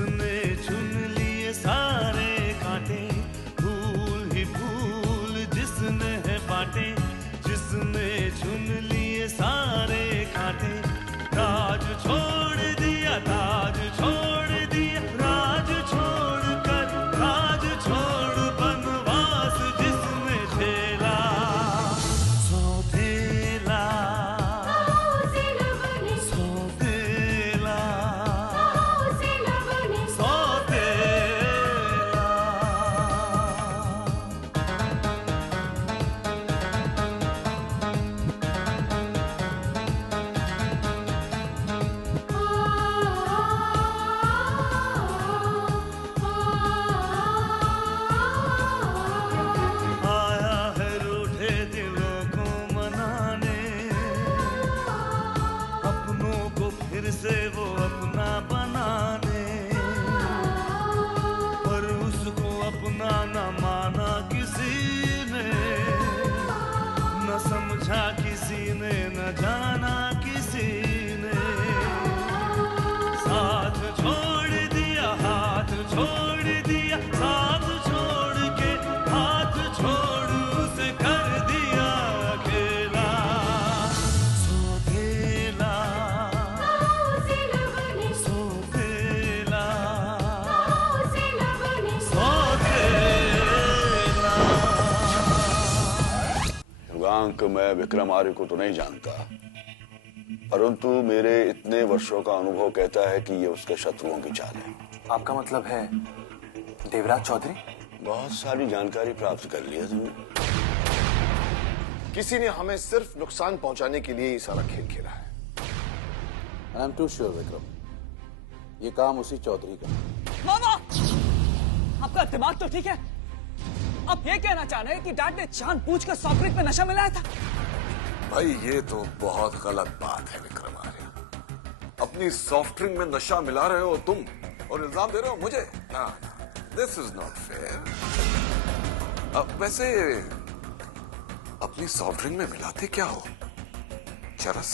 जिसने चुन लिए सारे कांटे, फूल ही फूल जिसने है बांटे, जिसने चुन लिए सारे कांटे, राज छोड़ दिया, ताज छोड़ दिया, राज छोड़ कर राज छोड़ बनवास जिसने झेला, सौतेला सौतेला सौतेला। आया है रूठे दिलों को मनाने, अपनों को फिर से वो अपना बनाने, पर उसको अपना न माना किसी ने, न समझा किसी ने, न जाना किसी ने, साथ छोड़ दिया, हाथ छोड़ दिया, साथ छोड़ के हाथ छोड़ उसे कर दिया अकेला, सौतेला सौतेला सौतेला। युगांक, मैं विक्रम आर्य को तो नहीं जानता, परंतु मेरे इतने वर्षों का अनुभव कहता है कि ये उसके शत्रुओं की चाल है। आपका मतलब है देवराज चौधरी? बहुत सारी जानकारी प्राप्त कर ली है तुमने। किसी ने हमें सिर्फ नुकसान पहुंचाने के लिए ये सारा खेल खेला है। I am too sure Vikram, ये काम उसी चौधरी का है। मामा, आपका दिमाग तो ठीक है? आप ये कहना चाह रहे हैं कि डैड ने जानबूझकर सॉफ्ट ड्रिंक में नशा मिलाया था? भाई ये तो बहुत गलत बात है विक्रम आर्य। अपनी सॉफ्ट ड्रिंक में नशा मिला रहे हो तुम और इल्जाम दे रहे हो मुझे? ना, दिस इज नॉट फेयर। अब वैसे अपनी सॉफ्ट ड्रिंक में मिलाते क्या हो? चरस?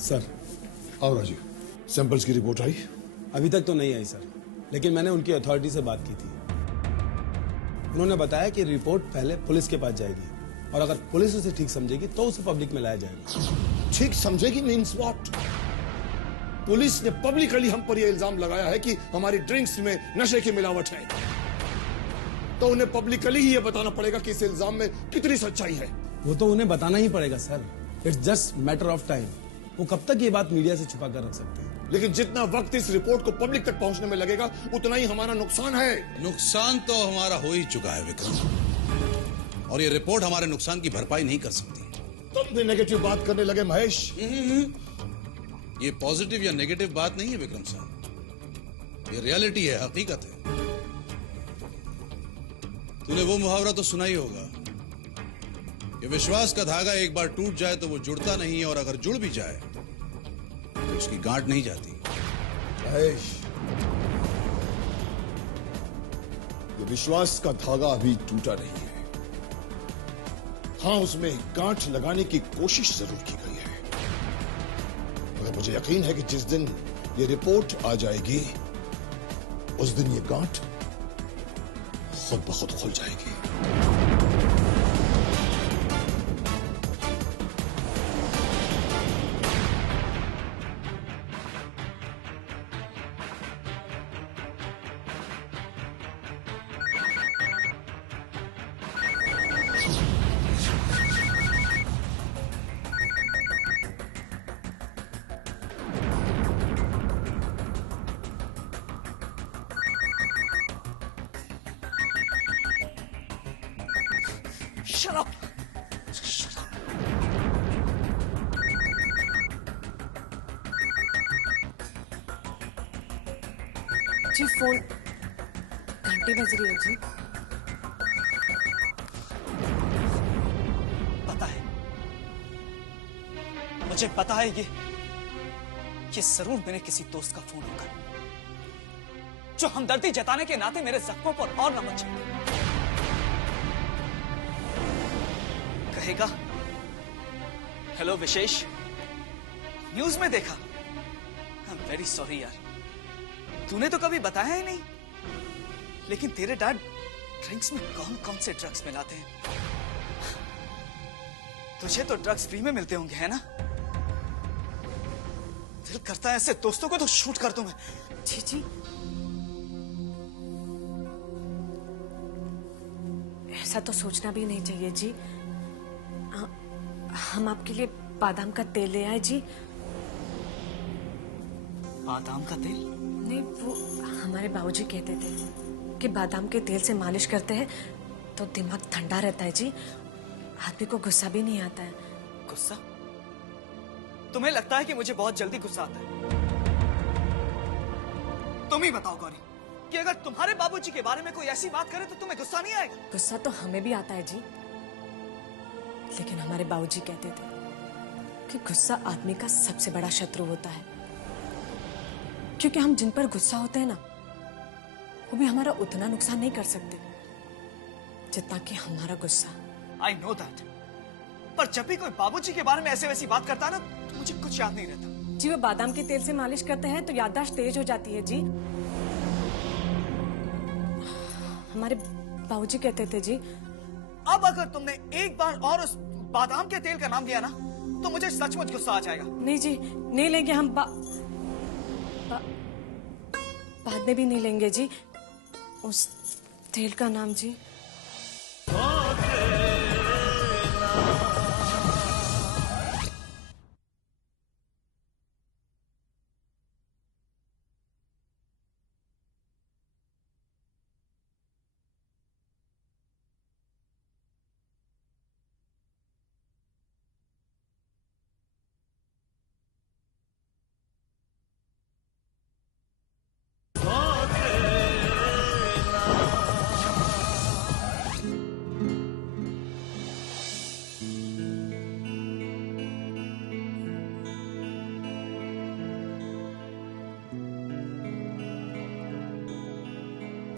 सर, आओ राजीव, सैंपल्स की रिपोर्ट आई? अभी तक तो नहीं आई सर, लेकिन मैंने उनकी अथॉरिटी से बात की थी। उन्होंने बताया कि रिपोर्ट पहले पुलिस के पास जाएगी और अगर पुलिस उसे ठीक समझेगी तो उसे पब्लिक में लाया जाएगा। ठीक समझेगी मीन्स व्हाट? पुलिस ने पब्लिकली हम पर यह इल्जाम लगाया है कि हमारी ड्रिंक्स में नशे की मिलावट है, तो उन्हें पब्लिकली ही यह बताना पड़ेगा कि इस इल्जाम में कितनी सच्चाई है। वो तो उन्हें बताना ही पड़ेगा sir, it's just matter of time. वो कब तक ये बात मीडिया से छुपा कर रख सकते हैं? लेकिन जितना वक्त इस रिपोर्ट को पब्लिक तक पहुंचने में लगेगा उतना ही हमारा नुकसान है। नुकसान तो हमारा हो ही चुका है विक्रम, और ये रिपोर्ट हमारे नुकसान की भरपाई नहीं कर सकती। तुम भी नेगेटिव बात करने लगे महेश। ये पॉजिटिव या नेगेटिव बात नहीं है विक्रम साहब, ये रियलिटी है, हकीकत है। तूने वो मुहावरा तो सुना ही होगा कि विश्वास का धागा एक बार टूट जाए तो वो जुड़ता नहीं, और अगर जुड़ भी जाए तो उसकी गांठ नहीं जाती। महेश, ये विश्वास का धागा अभी टूटा नहीं है। हाँ, उसमें गांठ लगाने की कोशिश जरूर की गई है, मगर मुझे यकीन है कि जिस दिन ये रिपोर्ट आ जाएगी उस दिन ये गांठ खुद ब खुद खुल जाएगी। Shut up! Shut up! जी फोन घंटे बज रही है जी। पता है, मुझे पता है ये जरूर मेरे किसी दोस्त का फोन होगा जो हमदर्दी जताने के नाते मेरे जख्मों पर और नमक छिड़के। कहेगा, हेलो विशेष, न्यूज में देखा। आई एम वेरी सॉरी यार, तूने तो कभी बताया ही नहीं, लेकिन तेरे डैड ड्रिंक्स में कौन कौन से ड्रग्स मिलाते हैं? तुझे तो ड्रग्स फ्री में मिलते होंगे, है ना? दिल करता है ऐसे दोस्तों को तो शूट कर दूं मैं। जी जी, ऐसा तो सोचना भी नहीं चाहिए जी। हम आपके लिए बादाम का तेल ले आए जी। बादाम का तेल? नहीं, वो हमारे बाबूजी कहते थे कि बादाम के तेल से मालिश करते हैं तो दिमाग ठंडा रहता है जी, आदमी को गुस्सा भी नहीं आता है। गुस्सा? तुम्हें लगता है कि मुझे बहुत जल्दी गुस्सा आता है? तुम ही बताओ गौरी कि अगर तुम्हारे बाबूजी के बारे में कोई ऐसी बात करे तो तुम्हें गुस्सा नहीं आएगा? गुस्सा तो हमें भी आता है जी, लेकिन हमारे बाबूजी कहते थे कि गुस्सा आदमी का सबसे बड़ा शत्रु होता है, क्योंकि हम जिन पर गुस्सा होते हैं ना, वो भी हमारा उतना नुकसान नहीं कर सकते जितना कि हमारा गुस्सा। आई नो दैट, पर जब भी कोई बाबूजी के बारे में ऐसे वैसी बात करता है ना, तो मुझे कुछ याद नहीं रहता। जी, वो बादाम के तेल से मालिश करते हैं तो याददाश्त तेज हो जाती है जी। हमारे बाबूजी कहते थे जी। अब अगर तुमने एक बार और उस बादाम के तेल का नाम लिया ना, तो मुझे सचमुच गुस्सा आ जाएगा। नहीं जी, नहीं लेंगे हम। बाद में भी नहीं लेंगे जी उस तेल का नाम जी।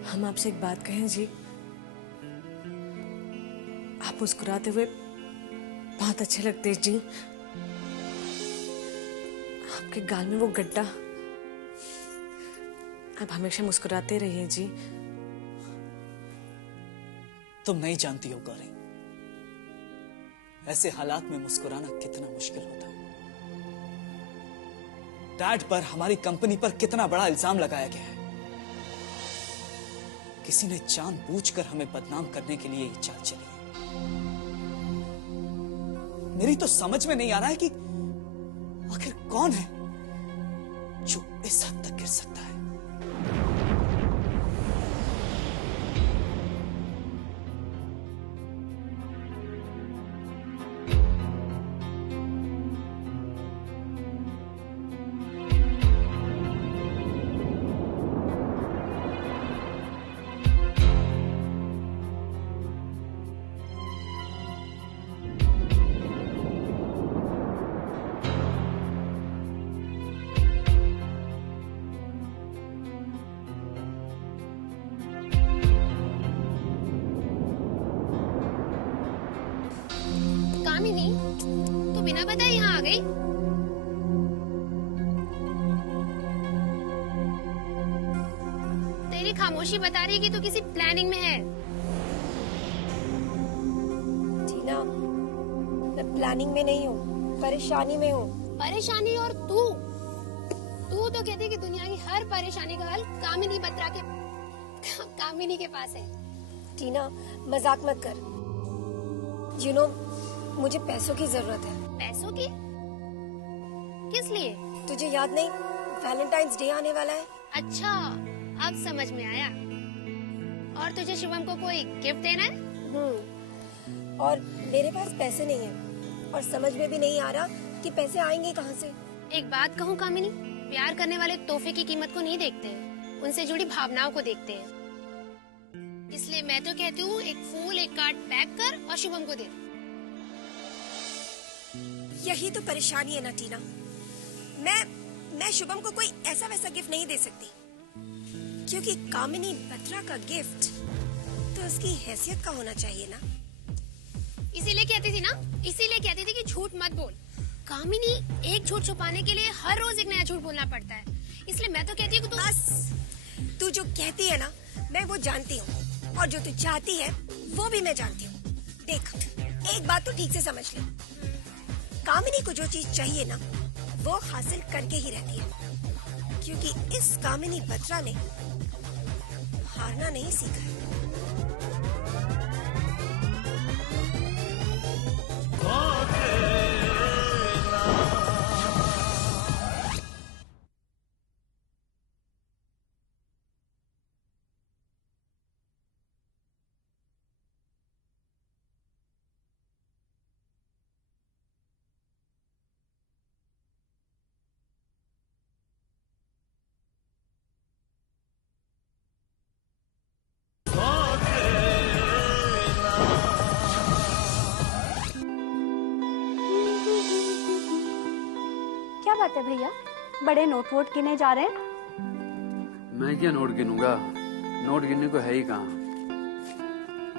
हम आपसे एक बात कहें जी, आप मुस्कुराते हुए बहुत अच्छे लगते हैं जी। आपके गाल में वो गड्ढा, आप हमेशा मुस्कुराते रहिए जी। तुम नहीं जानती हो गौरी, ऐसे हालात में मुस्कुराना कितना मुश्किल होता है। डैड पर, हमारी कंपनी पर कितना बड़ा इल्जाम लगाया गया है। किसी ने जानबूझकर हमें बदनाम करने के लिए ये चाल चली है। मेरी तो समझ में नहीं आ रहा है कि आखिर कौन है जो इस हद तक गिर सकता है। कामिनी, तू बिना बताए यहाँ आ गई? तेरी खामोशी बता रही है कि तू किसी प्लानिंग में है। टीना, मैं प्लानिंग में नहीं हूँ, परेशानी में हूँ। परेशानी? और तू तो कहती है कि दुनिया की हर परेशानी का हल कामिनी बत्रा के कामिनी के पास है। टीना, मजाक मत कर। You know, मुझे पैसों की जरूरत है। पैसों की? किस लिए? तुझे याद नहीं, वैलेंटाइंस डे आने वाला है। अच्छा, अब समझ में आया। और तुझे शिवम को कोई गिफ्ट देना है? और मेरे पास पैसे नहीं है, और समझ में भी नहीं आ रहा कि पैसे आएंगे कहाँ से। एक बात कहूँ कामिनी, प्यार करने वाले तोहफे की कीमत को नहीं देखते, उनसे जुड़ी भावनाओं को देखते हैं। इसलिए मैं तो कहती हूँ एक फूल एक कार्ड पैक कर और शुभम को दे दे। यही तो परेशानी है ना टीना। मैं शुभम को कोई ऐसा वैसा गिफ्ट नहीं दे सकती, क्योंकि कामिनी बत्रा का गिफ्ट तो उसकी हैसियत का होना चाहिए ना। इसीलिए कहती थी कि झूठ मत बोल। कामिनी एक झूठ छुपाने के लिए हर रोज एक नया झूठ बोलना पड़ता है। इसलिए मैं तो कहती हूँ कि बस तू जो कहती है ना मैं वो जानती हूँ, और जो तू चाहती है वो भी मैं जानती हूँ। देख, एक बात तो ठीक से समझ ले, कामिनी को जो चीज चाहिए ना वो हासिल करके ही रहती है, क्योंकि इस कामिनी बत्रा ने हारना नहीं सीखा है। क्या बात है भैया, बड़े नोट वोट गिने जा रहे हैं? मैं क्या नोट गिनूंगा, नोट गिनने को है ही कहाँ।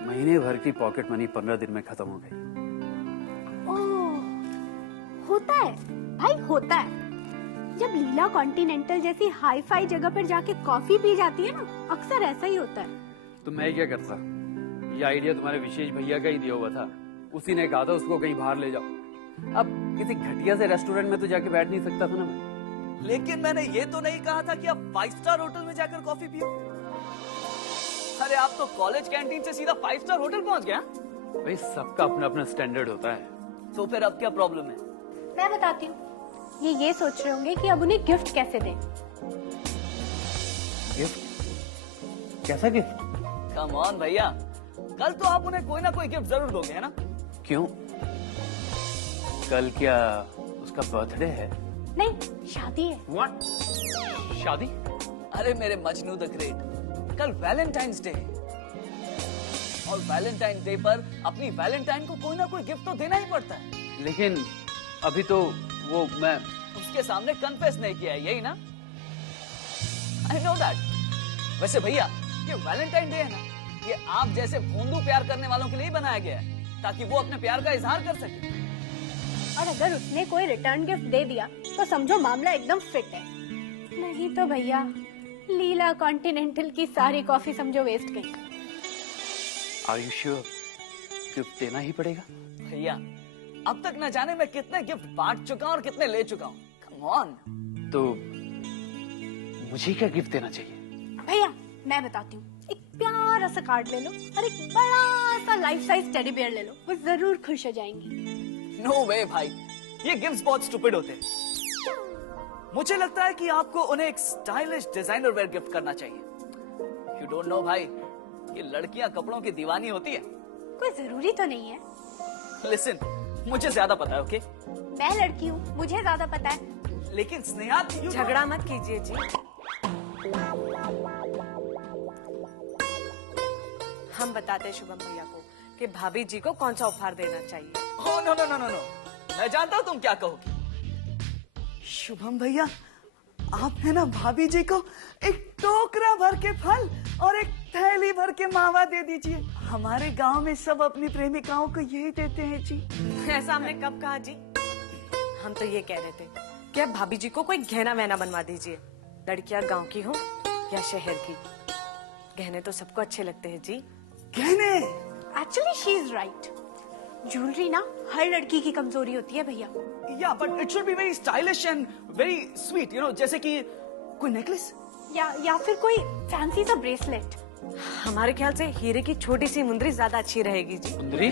महीने भर की पॉकेट मनी 15 दिन में खत्म हो गई। ओह, होता है भाई, होता है। जब लीला कॉन्टिनेंटल जैसी हाई फाई जगह पर जाके कॉफी पी जाती है ना, अक्सर ऐसा ही होता है। तो मैं क्या करता, ये आइडिया तुम्हारे विशेष भैया का ही दिया हुआ था। उसी ने कहा था उसको कहीं बाहर ले जाओ। अब किसी घटिया से रेस्टोरेंट में तो जाके बैठ नहीं सकता था ना मैं। लेकिन मैंने ये तो नहीं कहा था कि आप 5 स्टार होटल में जाकर कॉफी पियो। अरे आप तो कॉलेज कैंटीन से सीधा 5 स्टार होटल पहुंच गया। भाई सबका अपना अपना स्टैंडर्ड होता है। तो फिर अब क्या प्रॉब्लम है? मैं बताती हूँ। ये सोच रहे होंगे कि अब उन्हें गिफ्ट कैसे दें। गिफ्ट? कैसा गिफ्ट? कम ऑन भैया, कल तो आप उन्हें कोई ना कोई गिफ्ट जरूर दोगे, है ना? क्यों? कल क्या उसका बर्थडे है? नहीं, शादी है। What? शादी? अरे मेरे मजनू द ग्रेट, कल वैलेंटाइंस डे है और वैलेंटाइन डे पर अपनी वैलेंटाइन को कोई ना कोई गिफ्ट तो देना ही पड़ता है। लेकिन अभी तो वो मैं उसके सामने कन्फेस नहीं किया है, यही ना? I know that. वैसे भैया, ये वैलेंटाइन डे है ना, ये आप जैसे भोंदू प्यार करने वालों के लिए बनाया गया है, ताकि वो अपने प्यार का इजहार कर सके। और अगर उसने कोई रिटर्न गिफ्ट दे दिया तो समझो मामला एकदम फिट है। नहीं तो भैया, लीला कॉन्टिनेंटल की सारी कॉफी समझो वेस्ट गई। Are you sure? गिफ्ट देना ही पड़ेगा? भैया, अब तक न जाने मैं कितने गिफ्ट बांट चुका हूं और कितने ले चुका हूं। Come on. तो मुझे क्या गिफ्ट देना चाहिए? भैया मैं बताती हूँ, एक प्यारा सा कार्ड ले लो और एक बड़ा सा लाइफ साइज टेडी बियर ले लो, वो जरूर खुश हो जाएंगी। नो वे भाई, ये गिफ्ट्स बहुत स्टूपिड होते हैं। मुझे लगता है कि आपको उन्हें एक स्टाइलिश डिजाइनर वेयर गिफ्ट करना चाहिए। यू डोंट नो भाई, ये लड़कियां कपड़ों की दीवानी होती है। कोई जरूरी तो नहीं है। लिसन, मुझे ज्यादा पता है, ओके? मैं लड़की हूँ, मुझे ज्यादा पता है। लेकिन स्नेहा, झगड़ा मत कीजिए जी। हम बताते शुभम भैया को कि भाभी जी को कौन सा उपहार देना चाहिए। Oh no no no no no, मैं जानता हूँ तुम क्या कहोगी। शुभम भैया, आप है ना भाभी जी को एक टोकरा भर के फल और एक थैली भर के मावा दे दीजिए। हमारे गांव में सब अपनी प्रेमिकाओं को यही देते हैं जी। ऐसा हमने कब कहा जी? हम तो ये कह रहे थे कि अब भाभी जी को कोई गहना वहना बनवा दीजिए। लड़कियां गांव की हो या शहर की, गहने तो सबको अच्छे लगते हैं जी। गहने? Actually she is right. Jewellery ना हर लड़की की कमजोरी होती है भैया। या but it should be very stylish and very sweet, you know, जैसे कि कोई नेकलेस या फिर कोई फैंसी सा ब्रेसलेट। हमारे ख्याल से हीरे की छोटी सी मुंदरी ज्यादा अच्छी रहेगी जी। मुंदरी?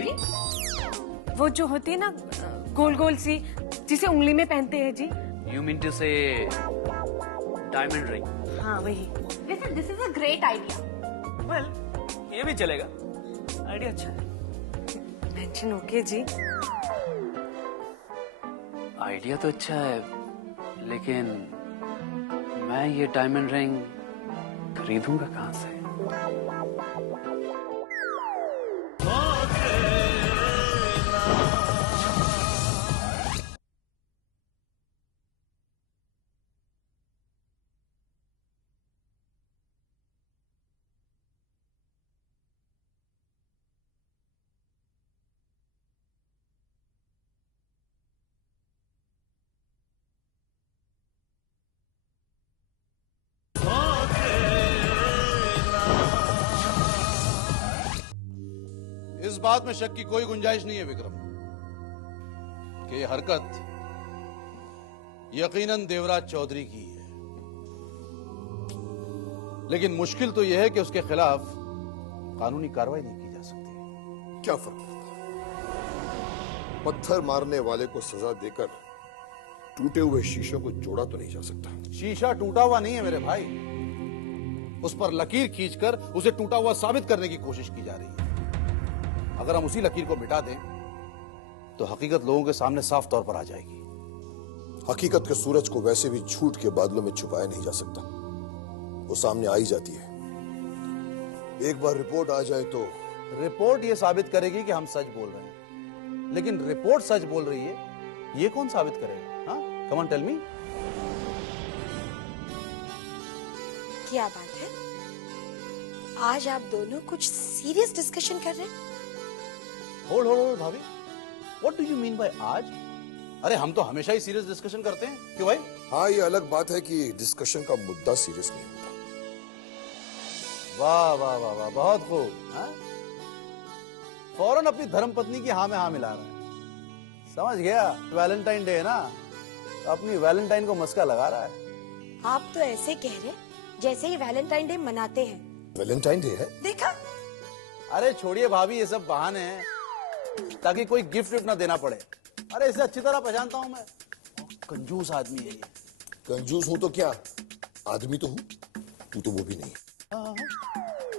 वो जो होती है ना, गोल गोल सी, जिसे उंगली में पहनते हैं जी। You mean to say diamond ring? हाँ वही। Listen, this is a great idea. Well, ये भी चलेगा, आइडिया अच्छा है। मेंशन ओके जी। आइडिया तो अच्छा है, लेकिन मैं ये डायमंड रिंग खरीदूंगा कहां से? इस बात में शक की कोई गुंजाइश नहीं है विक्रम कि यह हरकत यकीनन देवराज चौधरी की है, लेकिन मुश्किल तो यह है कि उसके खिलाफ कानूनी कार्रवाई नहीं की जा सकती। क्या फर्क पड़ता? पत्थर मारने वाले को सजा देकर टूटे हुए शीशों को जोड़ा तो नहीं जा सकता। शीशा टूटा हुआ नहीं है मेरे भाई, उस पर लकीर खींचकर उसे टूटा हुआ साबित करने की कोशिश की जा रही है। अगर हम उसी लकीर को मिटा दें तो हकीकत लोगों के सामने साफ तौर पर आ जाएगी। हकीकत के सूरज को वैसे भी झूठ के बादलों में छुपाया नहीं जा सकता, वो सामने आ ही जाती है। एक बार रिपोर्ट आ जाए तो रिपोर्ट ये साबित करेगी कि हम सच बोल रहे हैं, लेकिन रिपोर्ट सच बोल रही है ये कौन साबित करेगा? हाँ, कम ऑन टेल मी। क्या बात है, आज आप दोनों कुछ सीरियस डिस्कशन कर रहे हैं? होल्ड भाभी, what do you mean by आज? अरे हम तो हमेशा ही सीरियस डिस्कशन करते हैं, क्यों भाई? हाँ, ये अलग बात है कि डिस्कशन का मुद्दा सीरियस नहीं होता। वाह वाह वाह वाह, बहुत खूब। हाँ? फौरन अपनी धर्मपत्नी की हाँ में हाँ मिला रहा है। समझ गया, वैलेंटाइन डे है ना, तो अपनी वैलेंटाइन को मस्का लगा रहा है। आप तो ऐसे कह रहे जैसे ही वैलेंटाइन डे मनाते हैं। वैलेंटाइन डे है? देखा? अरे छोड़िए भाभी, ये सब बहाने हैं ताकि कोई गिफ्ट ना देना पड़े। अरे इसे अच्छी तरह पहचानता हूं मैं, कंजूस आदमी है ये। कंजूस हूं तो क्या, आदमी तो हूं, तू तो वो भी नहीं। हाँ,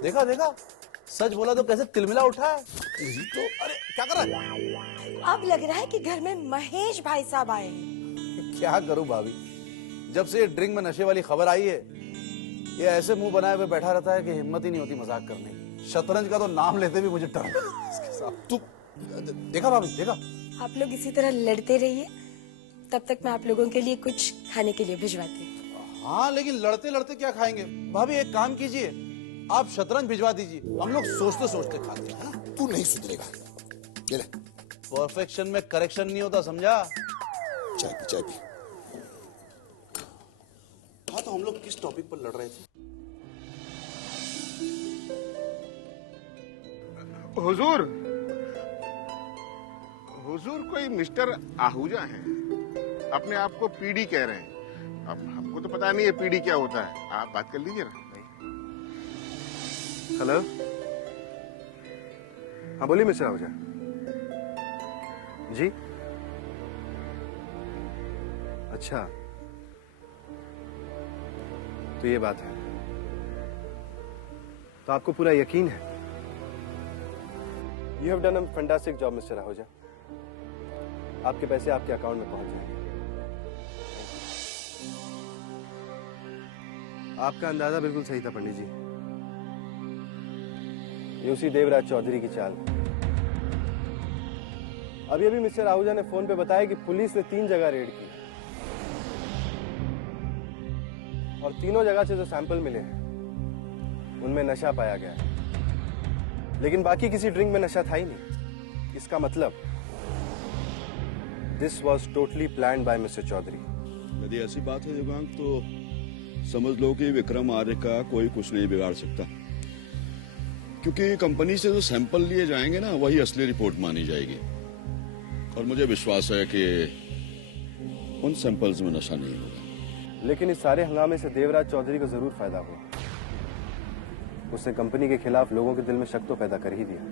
देखा देखा, सच बोला तो कैसे तिलमिला उठा है। तो अरे क्या कर रहा है? अब लग रहा है कि घर में महेश भाई साहब आए हैं। क्या करूं भाभी, जब से ये ड्रिंक में नशे वाली खबर आई है, ये ऐसे मुंह बनाए हुए बैठा रहता है कि हिम्मत ही नहीं होती मजाक करने की। शतरंज का तो नाम लेते भी मुझे डर इसके साथ। तू देखा भाभी, देखा? आप लोग इसी तरह लड़ते रहिए, तब तक मैं आप लोगों के लिए कुछ खाने के लिए भिजवाती हूँ। हाँ, लेकिन लड़ते लड़ते क्या खाएंगे भाभी? एक काम कीजिए, आप शतरंज भिजवा दीजिए, हम लोग सोचते सोचते खाते हैं ना। तू नहीं सुधरेगा, ये ले। परफेक्शन में करेक्शन नहीं होता, समझा? चाय पी, चाय पी। हाँ, तो हम लोग किस टॉपिक पर लड़ रहे थे? हुजूर कोई मिस्टर आहूजा हैं, अपने आप को पीडी कह रहे हैं। अब हमको तो पता नहीं है पीडी क्या होता है, आप बात कर लीजिए ना। हेलो, हाँ बोलिए मिस्टर आहूजा जी। अच्छा, तो ये बात है, तो आपको पूरा यकीन है? You have done a fantastic job mister Ahuja. आपके पैसे आपके अकाउंट में पहुंच जाएंगे। आपका अंदाजा बिल्कुल सही था पंडित जी, ये उसी देवराज चौधरी की चाल। अभी अभी मिस्टर आहूजा ने फोन पे बताया कि पुलिस ने 3 जगह रेड की और तीनों जगह से जो सैंपल मिले हैं उनमें नशा पाया गया है, लेकिन बाकी किसी ड्रिंक में नशा था ही नहीं। इसका मतलब this was totally planned by mister Chaudhary. यदि ऐसी बात है युगांक, तो समझ लो कि विक्रम आर्य का कोई कुछ नहीं बिगाड़ सकता, क्योंकि कंपनी से जो सैंपल लिए जाएंगे ना, वही असली रिपोर्ट मानी जाएगी। और मुझे विश्वास है कि उन सैंपल्स में नशा नहीं होगा। लेकिन इस सारे हंगामे से देवराज चौधरी को जरूर फायदा हुआ। उसने कंपनी के खिलाफ लोगों के दिल में शक तो पैदा कर ही दिया।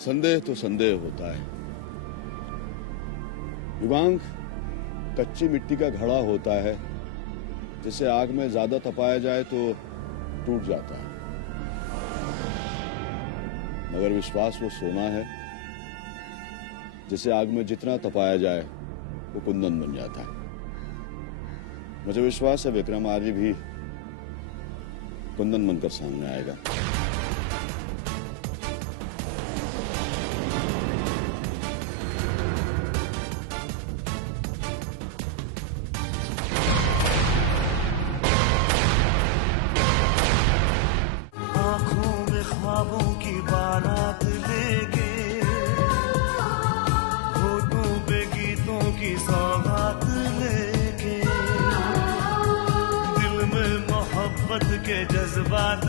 संदेह तो संदेह होता है युगांक, कच्ची मिट्टी का घड़ा होता है, जिसे आग में ज्यादा तपाया जाए तो टूट जाता है, मगर विश्वास वो सोना है जिसे आग में जितना तपाया जाए वो कुंदन बन जाता है। मुझे विश्वास है विक्रम आर्य भी कुंदन बनकर सामने आएगा। आंखों में ख्वाबों की बारात लेके, होठों पे गीतों की सौगात लेके, दिल में मोहब्बत के जज्बात